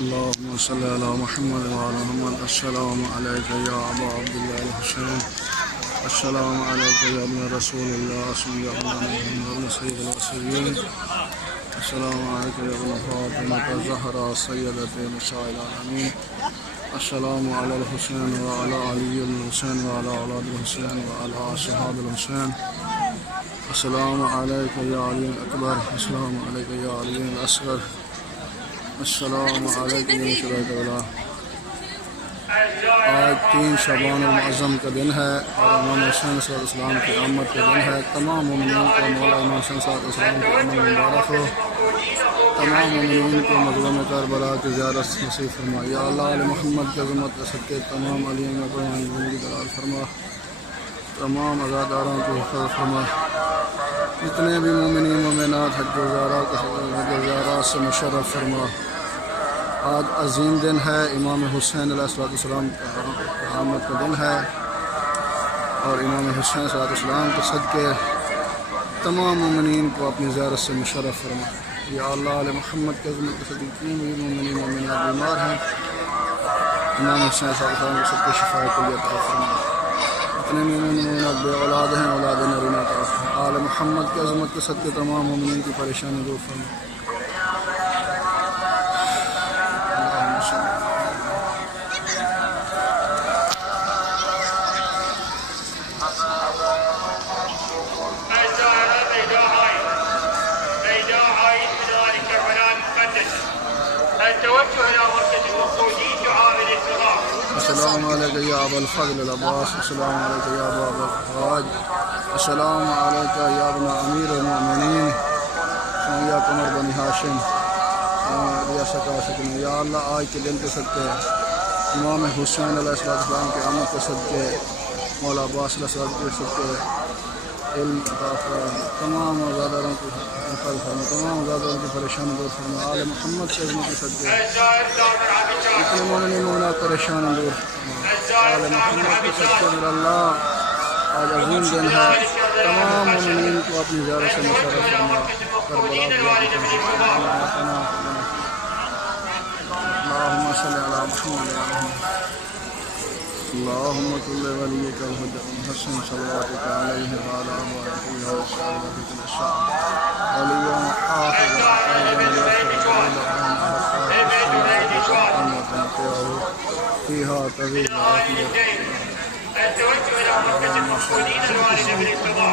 اللهم صل على محمد وعلى محمد. السلام عليك يا أبا عبد الله الحسين. السلام عليك يا ابن رسول الله يا ابن محمد سيد الوصيين. السلام عليك يا ابن فاطمة الزهراء سيدة نساء العالمين. السلام على الحسين وعلى علي بن الحسين وعلى أولاد الحسين وعلى أصحاب الحسين. السلام عليك يا علي الأكبر. السلام عليك يا علي الأصغر. السلام علیکم ورحمۃ اللہ. آج 3 شعبان المعظم کا دن ہے اور امام حسین صلی اللہ علیہ وسلم کی آمد کا دن ہے. تمام مومنین کو مولا امام حسین صلی اللہ علیہ وسلم کی آمد مبارک ہو. تمام مومنین کو مظلوم کربلا کی زیارت نصیب فرما. یا اللہ علی محمد کی عظمت کے صدقے تمام علیوں میں زندگی دراز فرما. تمام عزاداروں کی حفاظت فرما. جتنے بھی مومنین مومنات حج وزارات سے مشرف فرما. آج عظیم دن ہے. امام حسین علیہ السلام کی آمد کا دن ہے اور امام حسین صلی اللہ علیہ وسلم کے صدقے تمام مومنین کو اپنی زیارت سے مشرف فرما. یا اللہ علیہ محمد کے عظمت کے صدقے جتنے بھی مومنین مومنات بیمار ہیں امام حسین صلی اللہ علیہ وسلم کے صدقے شفا کے لیے عطا فرما. جتنے مومنین مومنات بے اولاد ہیں اولاد نرینہ عطا فرما. آل محمد کی عظمت کے صدقے تمام مومنین کی پریشانی دور فرما. السلام علیکم یا ابا الفضل العباس. السلام علیکم یا ابا الفاج. السلام علیکم یا ابن امیر المؤمنین یا قمر بنی ہاشم ریاست عاشقین. یا اللہ آج کے دن کے صدقے امام حسین علیہ السلام کے آمد کے صدقے مولا عباس علیہ السلام کے صدقے علم عطا فرما. تمام عزاداروں کو حفاظت فرما. تمام عزاداروں کی پریشانی دور فرما. آل محمد کے عظمت کے صدقے اتنے مومنین مومنات پریشان دور فرما. آل محمد کے صدقے میرا اللہ آج عظیم دن ہے. تمام مومنین کو اپنی زیارت سے مشرف فرما. اللهم صل على محمد وعلى اللهم كل وليك الهدى حسن صلواتك عليه وعلى آله وصحبه كل الشعب وليا حافظا فيها تغيب التوجه إلى مركز المسؤولين الوالد بالاتضاع